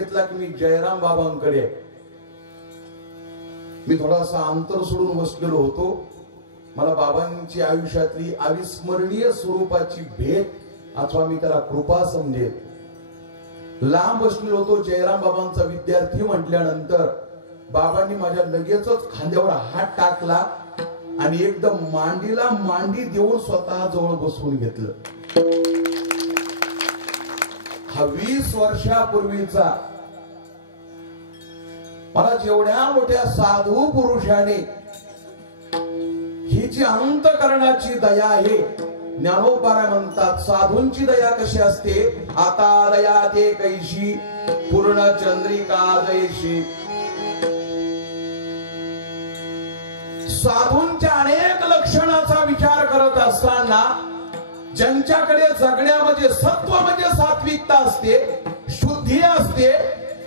की मी जयराम बाबांकडे मी थोडासा अंतर सोडून बसलेलो होतो. मला बाबांची आयुष्यातली अविस्मरणीय स्वरूपाची भेट अथवा मी त्याला कृपा समजेल. लांब बसलेलो होतो. जयराम बाबांचा विद्यार्थी म्हटल्यानंतर बाबांनी माझ्या लगेचच खांद्यावर हात टाकला आणि एकदम मांडीला मांडी देऊन स्वतः जवळ बसवून घेतलं. हा 20 वर्षापूर्वीचा मला जेवढ्या मोठ्या साधू पुरुषाने ही जी अंतकरणाची दया आहे. ज्ञानोबा म्हणतात साधूंची दया कशी असते. आता दया ते कैशी पूर्ण चंद्रिका जैशी. साधूंच्या अनेक लक्षणाचा विचार करत असताना ज्यांच्याकडे जगण्यामध्ये सत्व म्हणजे सात्विकता असते, शुद्धी असते,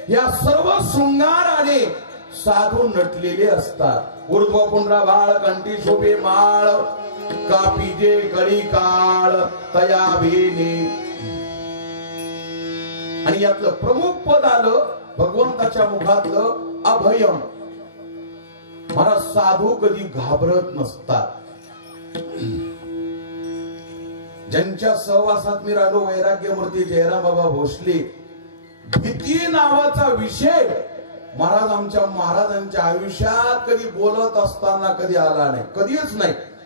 या सर्व शृंगाराने साधू नटलेले असतात. ऊर्ध्व पुंड्रा बाळ कंठी शोभे माळ कापीजे कळी काळ तया भेने. आणि यातलं प्रमुख पद आलं भगवंताच्या मुखातलं अभयम. मला साधू कधी घाबरत नसतात. ज्यांच्या सहवासात मी राहिलो वैराग्यमूर्ती जयराम बाबा भोसले. भीती नावाचा विषय महाराजांच्या आयुष्यात कधी बोलत असताना कधी आला नाही.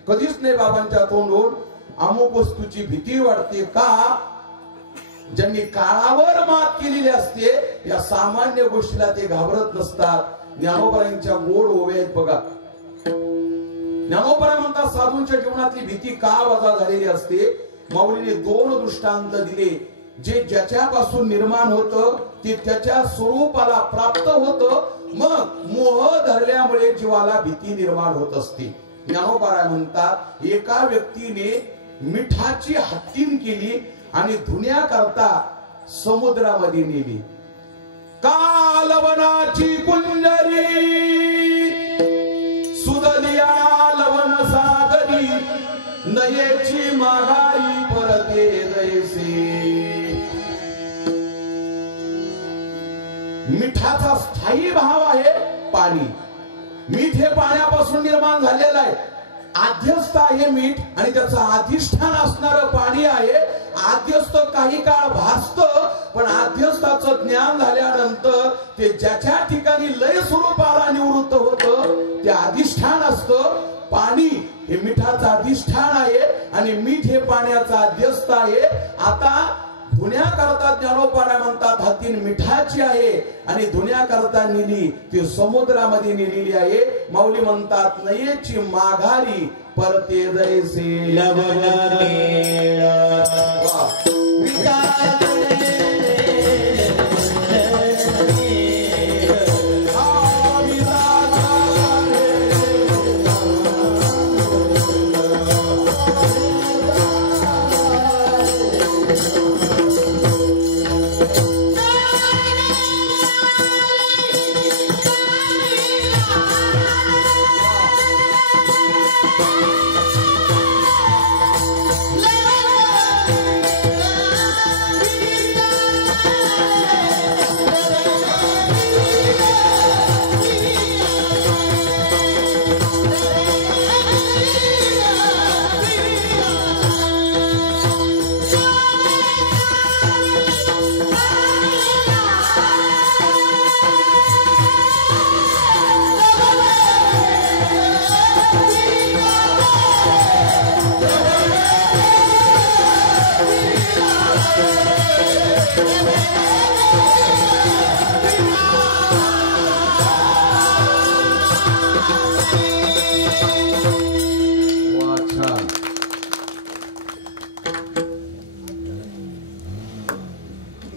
कधीच नाही बाबांच्या तोंडून अमुक वस्तूची भीती वाटते का. ज्यांनी काळावर मात केलेली असते या सामान्य गोष्टीला ते घाबरत नसतात. ज्ञानोबरांच्या गोड ओव्या आहेत बघा. ज्ञानोबा म्हणतात साधूंच्या जीवनातली भीती का वजा झालेली असते. माऊलीने 2 दृष्टांत दिले. जे ज्याच्यापासून निर्माण होतं ते त्याच्या स्वरूपाला प्राप्त होतं. मग मोह धरल्यामुळे जीवाला भीती निर्माण होत असते. ज्ञानोबा म्हणतात एका व्यक्तीने मिठाची हत्तीन केली आणि धुण्याकरता समुद्रामध्ये नेली. कालवनाची कुंजरी सुदलिया लवण सागरी नयेची माघारी परते जैसे. मिठाचा स्थायी भाव आहे पाणी. मीठ हे पाण्यापासून निर्माण झालेलं आहे. आद्यस्थ आहे मीठ आणि त्याचं अधिष्ठान असणारं पाणी आहे. आद्यस्थ काही काळ भासतं पण आद्यस्थाचं ज्ञान झाल्यानंतर ते ज्याच्या ठिकाणी लय स्वरूपाला निवृत्त होतं ते अधिष्ठान असतं. पाणी हे मिठाचं अधिष्ठान आहे आणि मीठ हे पाण्याचा आद्यस्थ आहे. आता धुण्याकरता ज्ञानोबा म्हणतात हत्तीन मिठाची आहे आणि धुण्याकरता नेली ती समुद्रामध्ये नेलेली आहे. माऊली म्हणतात नयेची माघारी परते जैसे.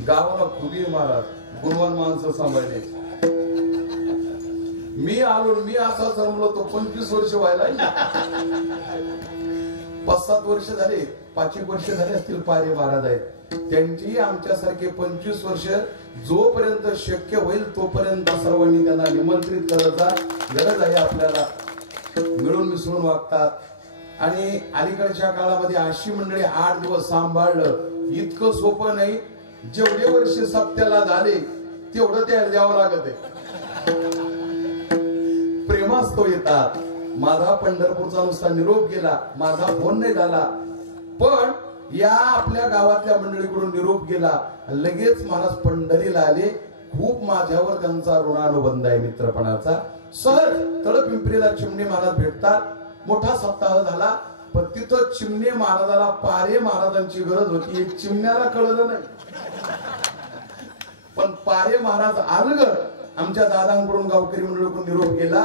गावाला खुबी महाराज गुणवान माणसं सांभाळले. मी आलो मी असा जमलो तो 25 वर्ष व्हायला 5-7 वर्ष झाले 5 वर्ष झाले असतील. पारे महाराज आहेत त्यांची आमच्यासारखे 25 वर्ष जोपर्यंत शक्य होईल तोपर्यंत सर्वांनी त्यांना निमंत्रित करत जा. गरज आहे आपल्याला. मिळून मिसळून वागतात. आणि अलीकडच्या काळामध्ये अशी मंडळी 8 दिवस सांभाळलं इतकं सोपं नाही. जेवढे वर्ष सप्त्याला झाले तेवढं त्या द्यावं लागत आहे. प्रेमास्तव येतात. माझा पंढरपूरचा नुसता निरोप गेला, माझा फोन नाही झाला, पण या आपल्या गावातल्या मंडळीकडून निरोप गेला. लगेच महाराज पंढरीला आले. खूप माझ्यावर त्यांचा ऋणानुबंध आहे मित्रपणाचा. सहज तळपिंपरीला चिमणे महाराज भेटतात. मोठा सप्ताह झाला, पण तिथं चिमणे महाराजाला पारे महाराजांची गरज होती. एक चिमण्याला कळलं नाही, पण पारे महाराज अलगद आमच्या दादांकडून गावकरी मंडळीकडून निरोप गेला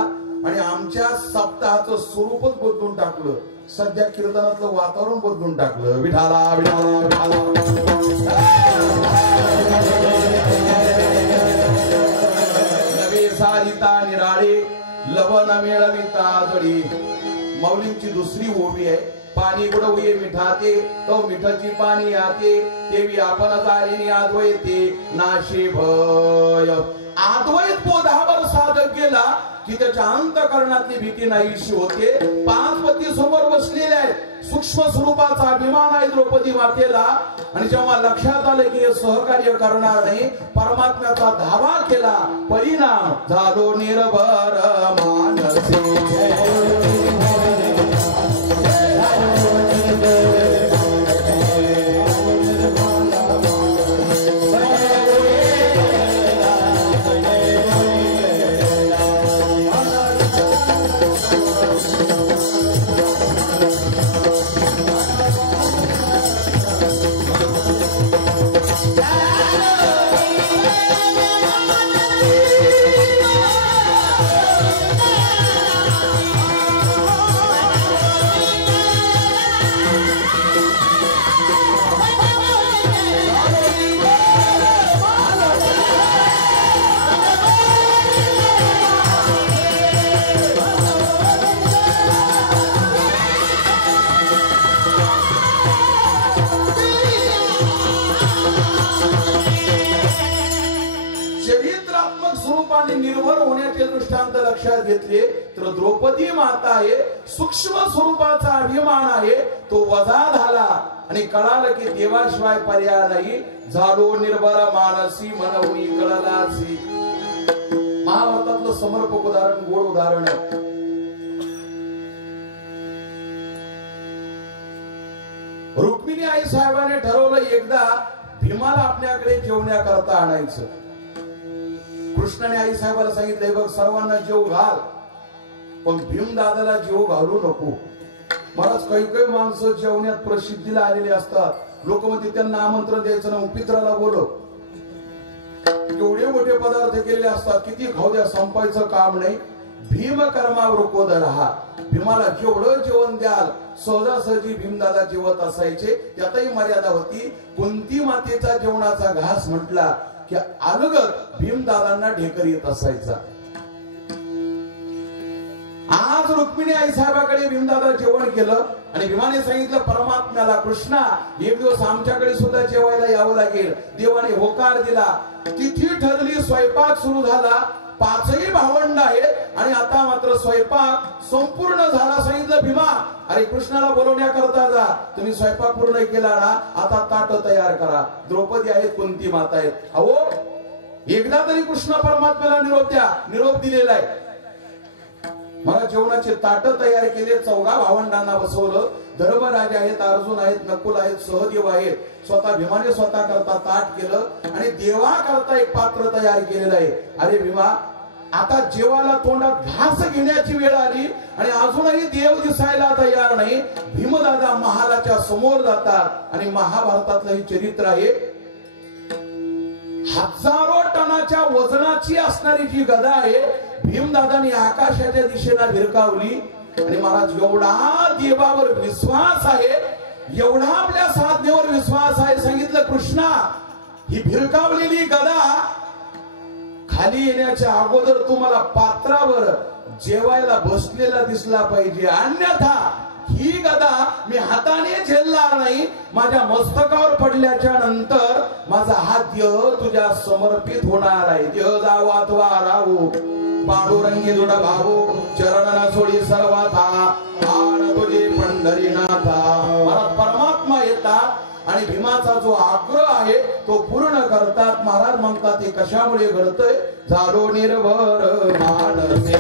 आणि आमच्या सप्ताहाचं स्वरूपच बदलून टाकलं. सध्या कीर्तनातलं वातावरण बदलून टाकलं. विठाला विठाला विठाला. नवे सारिता निराळे लवण मेळविता जडी. माऊलींची दुसरी ओवी आहे. पाणी बुडवूये मिठाते तो मिठाची पाणी आते देवी आपण तारिणी अद्वैते नाशे भय. अद्वैत बोधावर साधक गेला की त्याच्या अंतःकरणातली भीती नाहीशी होते. 5 पती समोर बसलेले आहेत. सूक्ष्म स्वरूपाचा अभिमान आहे द्रौपदी मातेला. आणि जेव्हा लक्षात आलं की हे सहकार्य करणार नाही, परमात्म्याचा धावा केला. परिणाम झालो निर्भर मानसे. निर्भर होण्याचे दृष्टांत लक्षात घेतले तर द्रौपदी माता आहे. सूक्ष्म स्वरूपाचा अभिमान आहे तो वजा झाला आणि कळालं की देवाशिवाय पर्याय नाही. झालो निर्भर मानसी मनवणी कळलासी. महाभारतातलं समर्पक उदाहरण, गोड उदाहरण आहे. रुक्मिणी आई साहेबांनी ठरवलं एकदा भीमाला आपल्याकडे जेवण्याकरता आणायचं. कृष्णाने आई साहेबाला सांगितलंय बघ सर्वांना जेव घाल, पण भीम दादाला जेव घालू नको. महाराज काही काही माणसं जेवण्यात प्रसिद्धीला आलेले असतात. लोक म्हणते त्यांना आमंत्रण द्यायचं ना, पित्राला बोलव. एवढे मोठे पदार्थ केलेले असतात, किती खाऊ द्या, संपायचं काम नाही. भीम कर्मावर कोद राहा. भीमाला जेवढं जेवण द्याल सहजासहजी भीमदादा जेवत असायचे. त्यातही मर्यादा होती. कुंती मातेचा जेवणाचा घास म्हटला की अलगद भीमदादांना ढेकर येत असायचा. आज रुक्मिणी आई साहेबाकडे भीमदादा जेवण केलं आणि भीमाने सांगितलं परमात्म्याला, कृष्णा एक दिवस आमच्याकडे सुद्धा जेवायला यावं लागेल. देवाने होकार दिला. तिथी ठरली, स्वयंपाक सुरू झाला. 5ही भावंड आहेत आणि आता मात्र स्वयंपाक संपूर्ण झाला. सांगितलं भीमा अरे कृष्णाला बोलवण्याकरता जा, तुम्ही स्वयंपाक पूर्ण केला ना, आता ताट तयार करा. द्रौपदी आहेत, कुंती माता आहेत. अहो एकदा तरी कृष्ण परमात्म्याला निरोप द्या. निरोप दिलेला आहे. मला जेवणाचे ताट तयार केले. 4 भावंडांना बसवलं. धर्मराज आहेत, अर्जुन आहेत, नकुल आहेत, सहदेव आहेत. स्वतः भीमाने स्वतः करता ताट केलं आणि देवा करता एक पात्र तयार केलेलं आहे. अरे भीमा आता जेवायला तोंडात घास घेण्याची वेळ आली आणि अजूनही देव दिसायला तयार नाही. भीमदादा महालाच्या समोर जातात आणि महाभारतातलं हे चरित्र आहे. हजारो टनाच्या वजनाची असणारी जी गदा आहे भीमदादांनी आकाशाच्या दिशेला भिरकावली आणि महाराज एवढा देवावर विश्वास आहे, एवढा आपल्या साधनेवर विश्वास आहे. सांगितलं कृष्णा ही भिरकावलेली गदा खाली येण्याच्या अगोदर तुम्हाला पात्रावर जेवायला बसलेला दिसला पाहिजे, अन्यथा ही गदा मी हाताने झेलणार नाही. माझ्या मस्तकावर पडल्याच्या नंतर माझा हात देह तुझ्या समर्पित होणार आहे. देह जावो अथवा राहू पांडुरंगी दृढ भावो चरणना सोडी सर्वाथा आण तुझे पंढरीनाथा. मला परमात्मा येतात आणि आणि भीमाचा जो आग्रह आहे तो पूर्ण करतात. महाराज म्हणतात हे कशामुळे घडतंय? झालो निर्भर मानसे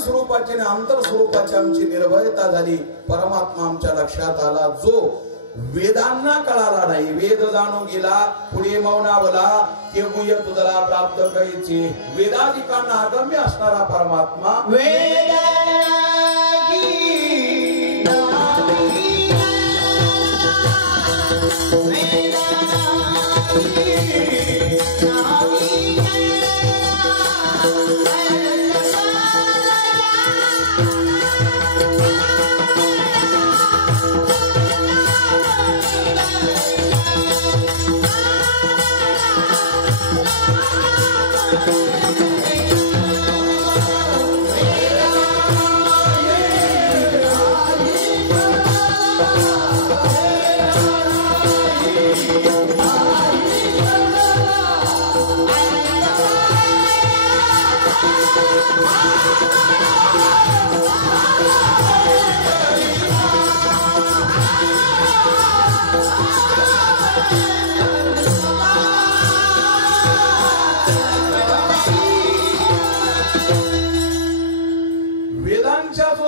स्वरूपाची आणि आंतर स्वरूपाची आमची निर्भयता झाली. परमात्मा आमच्या लक्षात आला. जो वेदांना कळाला नाही, वेद जाणून गेला, पुढे मौनावला ते गुह्य तुझला प्राप्त करायचे. वेदाधिकांना अगम्य असणारा परमात्मा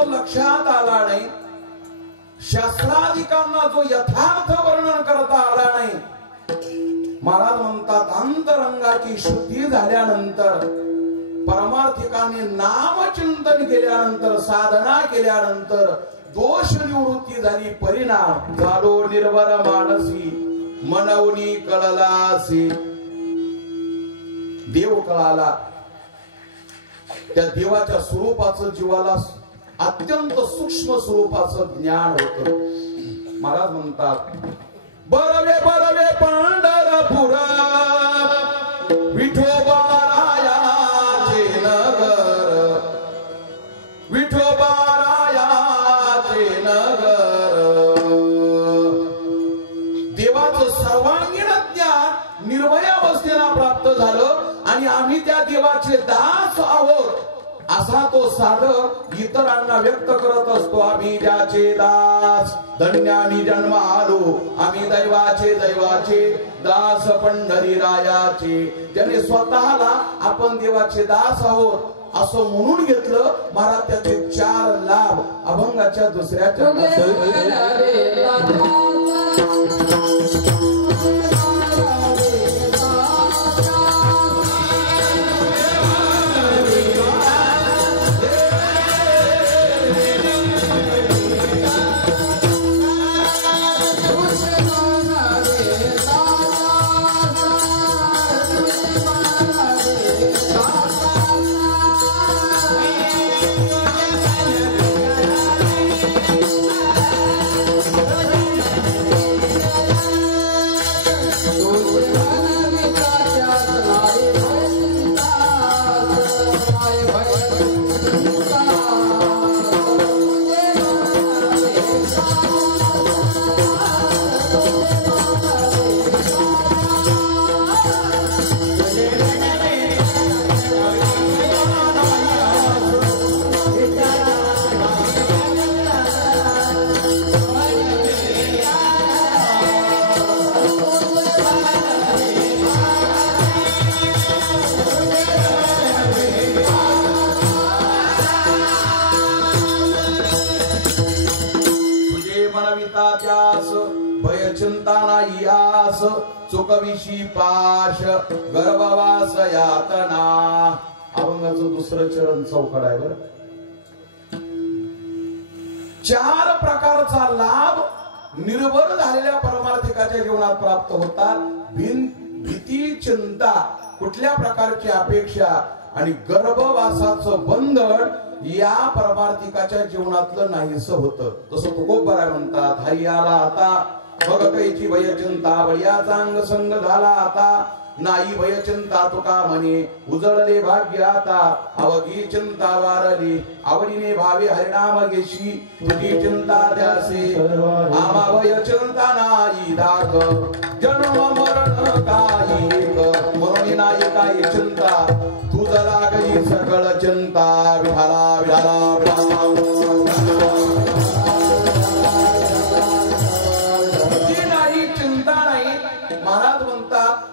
लक्षात आला नाही, शास्त्राधिकांना जो यथार्थ वर्णन करता आला नाही. महाराज म्हणतात अंतरंगाची शुद्धी झाल्यानंतर, परमार्थिकाने नामचिंतन केल्यानंतर, साधना केल्यानंतर दोष निवृत्ती झाली. परिणाम झालो निर्भर मानसी मनवनी कळलासी. देव कळाला. त्या देवाच्या स्वरूपाचं जीवाला अत्यंत सूक्ष्म स्वरूपाचं ज्ञान होत. महाराज म्हणतात बरवे बरवे पंढरपुरा विठोबा रायाचे नगर, विठोबा रायाचे नगर. देवाचं सर्वांगीण ज्ञान निर्भय अवस्थेला प्राप्त झालं आणि आम्ही त्या देवाचे दास आहोत असा तो साधक इतरांना व्यक्त करत असतो. आम्ही ज्याचे दास धन्य आम्ही जन्म आलो, आम्ही दैवाचे दैवाचे दास पंढरी रायाचे. ज्याने स्वतःला आपण देवाचे दास आहोत असं म्हणून घेतलं. महाराज त्याचे 4 लाभ अभंगाच्या दुसऱ्या वास चुकविशी पाश गर्भवास यातना. अभंगाचं दुसरं चरण चौकड आहे बरं. 4 प्रकारचा लाभ निर्भर झालेल्या परमार्थिकाच्या जीवनात प्राप्त होतात. भीती, चिंता, कुठल्या प्रकारची अपेक्षा आणि गर्भवासाचं बंधन या परमार्थिकाच्या जीवनातलं नाहीसं होतं. तसं तुकोबराय म्हणतात, हरी आला आता बघ कैची भय चिंता बळ्याचा अंग संग झाला आता. नाही भय चिंता तुका म्हणे उजळले भाग्य आता. अवघी चिंता वारली आवडीने भावे हरिनाम घेशी तुझी चिंता द्यासे. आमा भय चिंता नाही दाग जन्म मरण काही एक म्हणून नाही काही चिंता तुझ लागली सकळ चिंता. विठाला विठाला नाही चिंता नाही. महाराज म्हणतात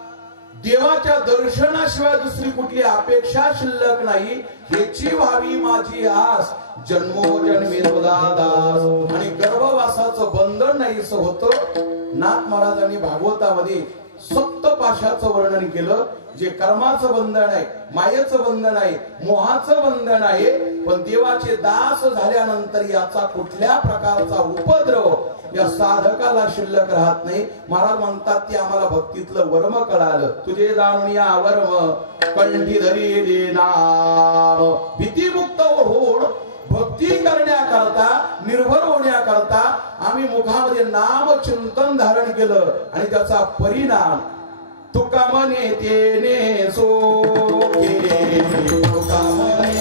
देवाच्या दर्शनाशिवाय दुसरी कुठली अपेक्षा शिल्लक नाही. ह्याची व्हावी माझी आस जन्मोजन्मी तुझा दास. आणि गर्भवासाचं बंधन नाहीसं होतं. नाथ महाराजांनी भागवतामध्ये सप्तपाशाचं वर्णन केलं. जे कर्माचं बंधन आहे, मायेचं बंधन आहे, मोहाचं बंधन आहे. पण देवाचे दास झाल्यानंतर याचा कुठल्या प्रकारचा उपद्रव या साधकाला शिल्लक राहत नाही. महाराज म्हणतात ते आम्हाला भक्तीतलं वर्म कळालं. तुझे जाणून या वर्म कंठी धरी दे नाम. भीतीमुक्त होऊन भक्ती करण्याकरता, निर्भर होण्याकरता आम्ही मुखामध्ये नाम चिंतन धारण केलं आणि त्याचा परिणाम तुका म्हणे तेने सोके. तुका म्हणे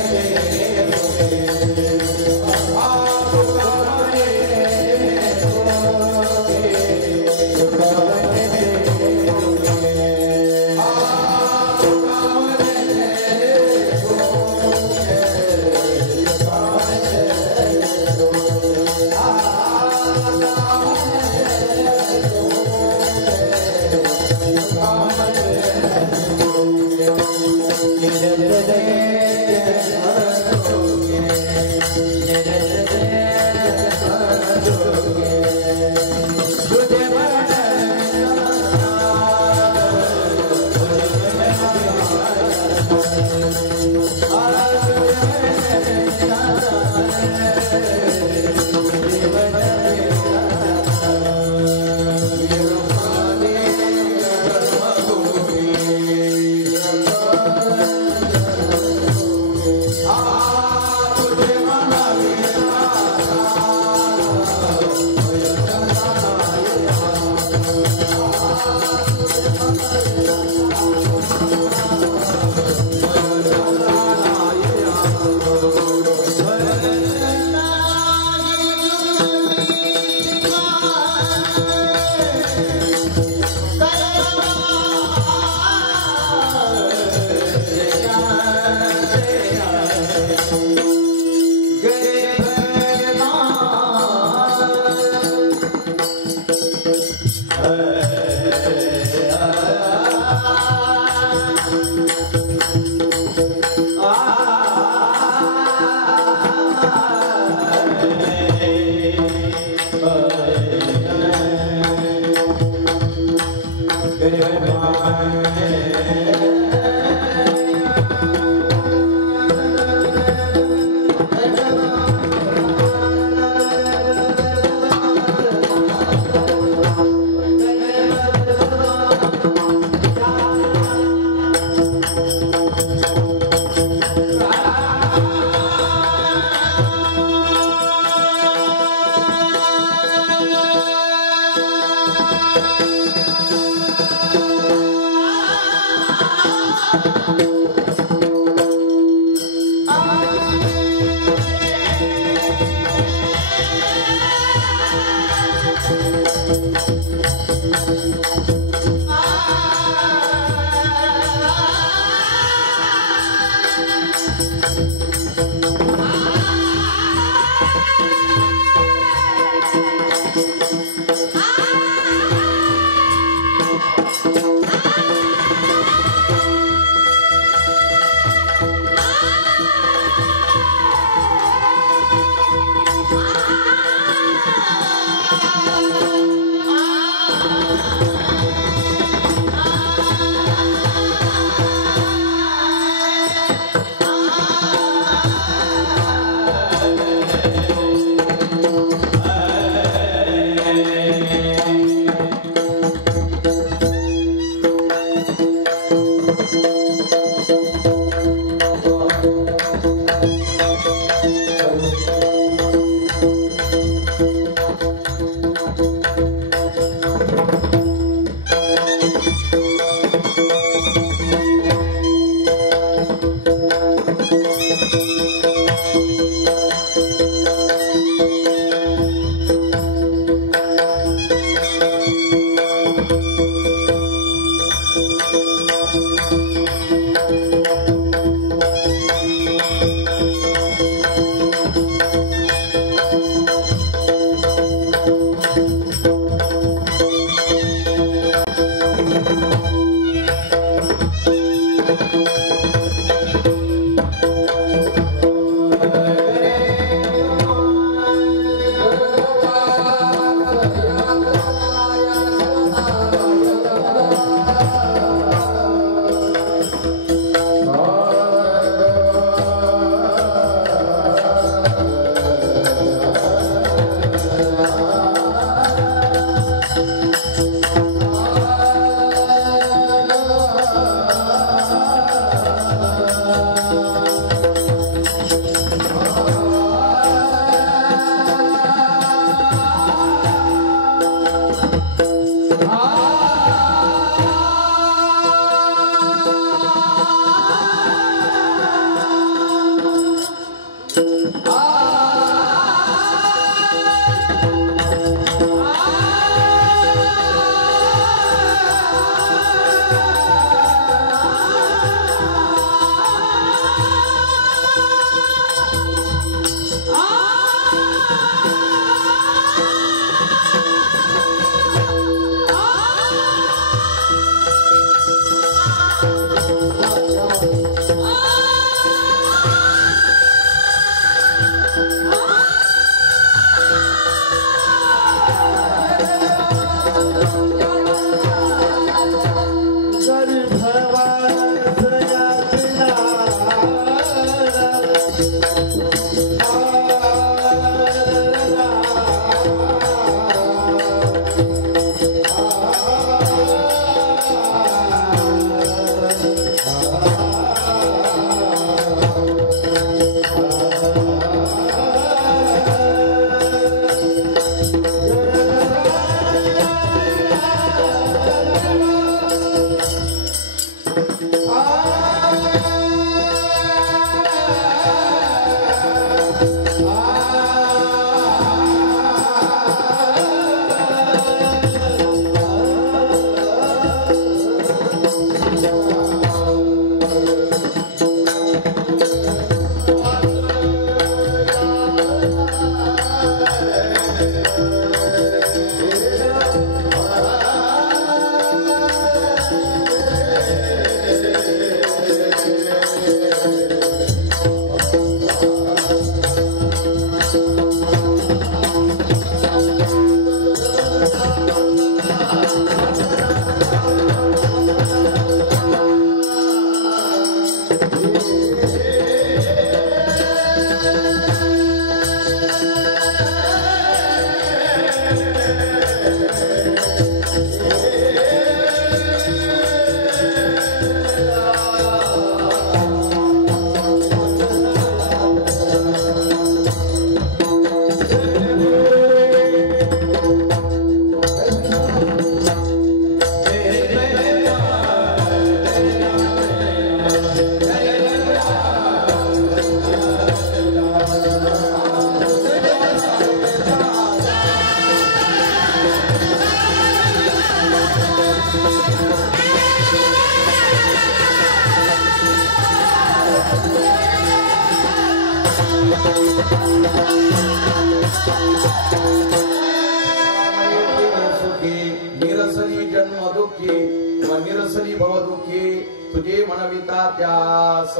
निरसली जन्म दुःखी व निरसली भव दुःखी तुझे म्हणविता त्यास.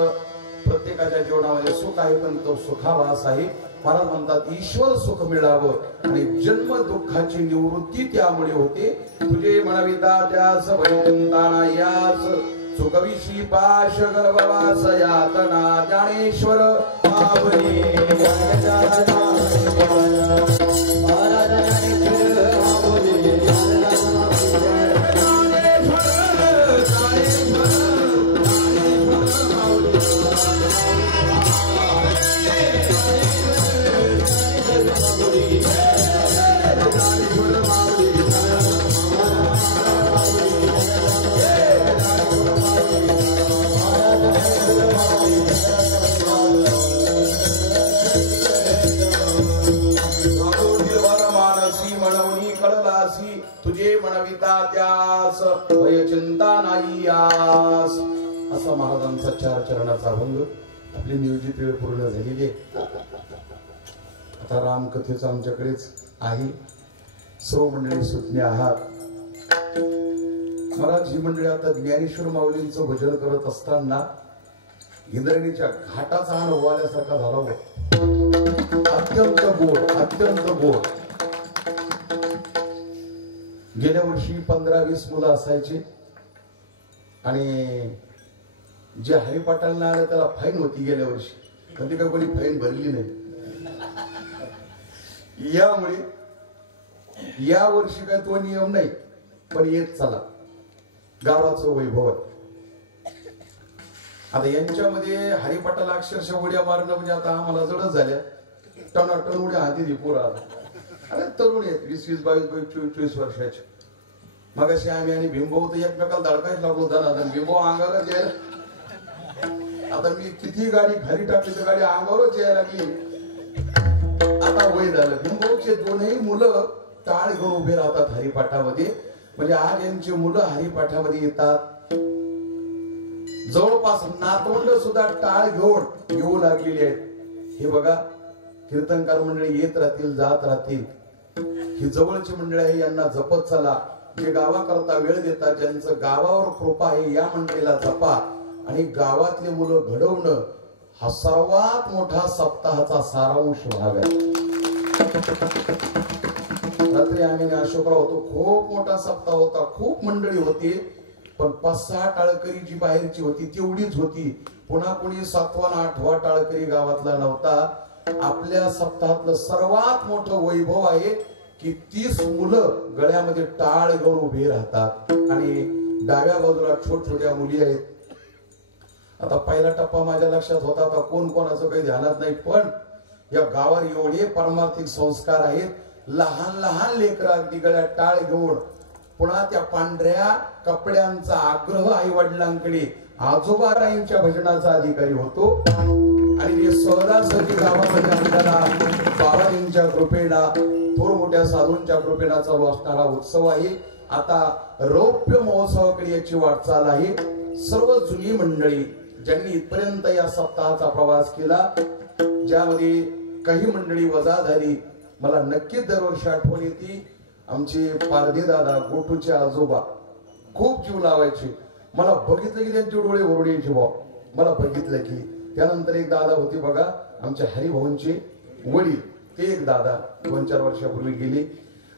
प्रत्येकाच्या जीवनामध्ये सुख आहे पण तो सुखावास आहे. महाराज म्हणतात ईश्वर सुख मिळावं आणि जन्म दुःखाची निवृत्ती त्यामुळे होते. तुझे म्हणविता त्यास भयचिंता नायास सुखविषयी पाश गर्भवास यातना ज्ञानेश्वर पावली. तुझे म्हणविता त्यास भयचिंता नाही यास. असा महाराजांचा 4 चरणाचा अभंग. आपली नियोजित वेळ पूर्ण झालेली आहे. आता रामकथेचं आमच्याकडेच आहे. सर्व मंडळी सुज्ञ आहात. महाराज ही मंडळी आता ज्ञानेश्वर माऊलींचं भजन करत असताना इंद्रायणीच्या घाटाचा अनुभव आल्यासारखा झाला होता. अत्यंत गोड, अत्यंत गोड. गेल्या वर्षी 15-20 मुलं असायची आणि जे हरिपाठाला आलं त्याला फाईन होती गेल्या वर्षी. कधी का कोणी फाईन भरली नाही. यामुळे या वर्षी काय तो नियम नाही पण येत चला. गावाचं वैभव. आता यांच्यामध्ये हरिपाठाला अक्षरशः उड्या मारणं म्हणजे आता आम्हाला जडच झाल्या. टनाटन उड्या हाती दे पोरा. अरे तरुण आहेत 20-20, 22-22, 24 वर्षाचे. मग अशी आम्ही आणि भीमभाऊ तर एकमेकाला धडकायच लागलो धनाधन. भीमभाऊ अंगावरच यायला. आता मी किती गाडी खाली टाकली तर गाडी अंगावरच यायला लागली. आता वय झालं. भीमभाऊचे दोनही मुलं टाळ घेऊन उभे राहतात हरिपाठामध्ये. म्हणजे आज यांची मुलं हरिपाठामध्ये येतात. जवळपास नातवंड सुद्धा टाळ घेऊन येऊ लागलेली आहेत. हे बघा कीर्तनकार मंडळी येत राहतील, जात राहतील. ही जवळची मंडळी आहे, यांना जपत चला. जे गावाकरता वेळ देतात, ज्यांचं गावावर कृपा आहे या मंडळीला जपा. आणि गावातले मुलं घडवणं हा सर्वात मोठा सप्ताहाचा सारांश भाग आहे. रात्री आम्ही अशोकराव होतो. खूप मोठा सप्ताह होता. खूप मंडळी होती पण 5-6 टाळकरी जी बाहेरची होती तेवढीच होती. पुन्हा कोणी 7वा 8वा टाळकरी गावातला नव्हता. आपल्या सप्ताहातलं सर्वात मोठं वैभव आहे की 30 मुलं गळ्यामध्ये टाळ घेऊन उभे राहतात आणि डाव्या बाजूला छोट्या मुली आहेत. आता पहिला टप्पा माझ्या लक्षात होता. आता कोण कोणाचं काही ध्यानात नाही पण या गावावर एवढे परमार्थिक संस्कार आहेत. लहान लहान लेकरं अगदी गळ्यात टाळ घेऊन. पुन्हा त्या पांढऱ्या कपड्यांचा आग्रह आई वडिलांकडे. आजोबाराईंच्या भजनाचा अधिकारी होतो आणि हे सहजासहजी गावामध्ये आपल्याला बाबाजींच्या कृपेला थोर मोठ्या साधूंच्या कृपेला चालू असणारा उत्सव आहे. आता रौप्य महोत्सवाकडे याची वाटचाल आहे. सर्व जुनी मंडळी ज्यांनी इथपर्यंत या सप्ताहाचा प्रवास केला, ज्यामध्ये काही मंडळी वजा झाली, मला नक्कीच दरवर्षी आठवण येते. आमचे पारधी दादा, गोटूचे आजोबा खूप जीव लावायचे. मला बघितलं की त्यांचे डोळे ओरडे यायचे. भाऊ मला बघितलं की. त्यानंतर एक दादा होते बघा आमच्या हरिभाऊंचे वडील. ते एक दादा 2-4 वर्षापूर्वी गेले.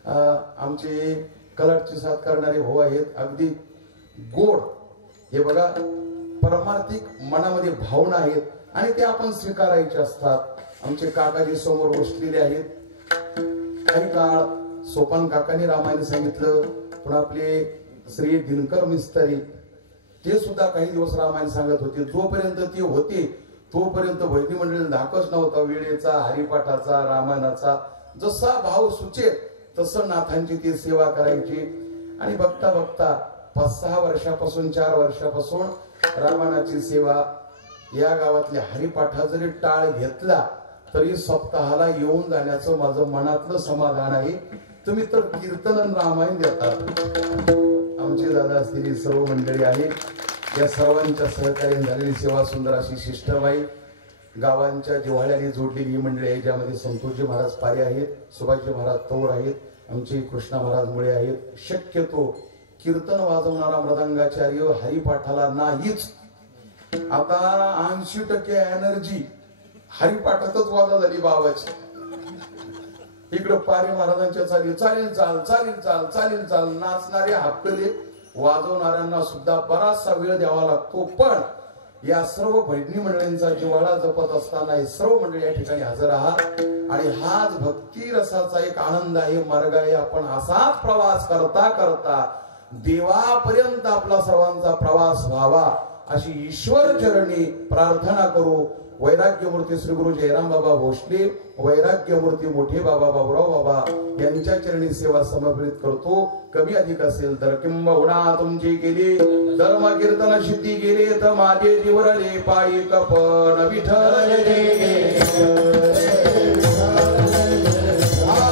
आमचे कलाटची साथ करणारे भाऊ आहेत. अगदी गोड. हे बघा परमार्थिक मनामध्ये भावना आहेत आणि ते आपण स्वीकारायचे असतात. आमचे काकाजी समोर बसलेले आहेत. काही काळ सोपान काकांनी रामायण सांगितलं. पण आपले श्री दिनकर मिस्त्री ते सुद्धा काही दिवस रामायण सांगत होते. जोपर्यंत ते होते तोपर्यंत भजनी मंडळीला धाकच नव्हता. वेळेचा, हरिपाठाचा, रामायणाचा जसा भाव सुचेल तसं नाथांची ती सेवा करायची. आणि बघता बघता 5-6 वर्षापासून 4 वर्षापासून रामायणाची सेवा. या गावातल्या हरिपाठा जरी टाळ घेतला तरी सप्ताहाला येऊन जाण्याचं माझं मनातलं समाधान आहे. तुम्ही तर कीर्तन रामायण देतात. आमचे दादा असलेली सर्व मंडळी आहेत. या सर्वांच्या सहकार्याने झालेली सेवा सुंदर अशी शिष्टबाई. गावांच्या जिव्हाळ्याने जोडलेली ही मंडळी आहे, ज्यामध्ये संतोषजी महाराज पारे आहेत, सुभाषजी महाराज तौर आहेत, आमचे कृष्णा महाराज मुळे आहेत. शक्यतो कीर्तन वाजवणारा मृदंगाचार्य हरिपाठाला नाहीच. आता 80% एनर्जी हरिपाठातच वाजा झाली बाबाची. इकडं पारे महाराजांच्या चाली चालेल चाल चालेल चाल चालेल चाल नाचणारे हापकले वाजवणाऱ्यांना सुद्धा बराचसा वेळ द्यावा लागतो. पण या सर्व भजनी मंडळींचा जिव्हाळा जपत असताना हे सर्व मंडळी या ठिकाणी हजर आहात आणि हाच भक्ती रसाचा एक आनंद आहे, मार्ग आहे. आपण असाच प्रवास करता करता देवापर्यंत आपला सर्वांचा प्रवास व्हावा अशी ईश्वर चरणी प्रार्थना करू. वैराग्यमूर्ती श्री गुरु जयराम बाबा भोसले, वैराग्यमूर्ती मोठे बाबा बाबुराव बाबा यांच्या चरणी सेवा समर्पित करतो. कमी अधिक असेल तर किंबहुना तुमची गेली धर्म कीर्तन सिद्धी गेले तर माझे जीवरले पायी कपन विठ्ठल Oh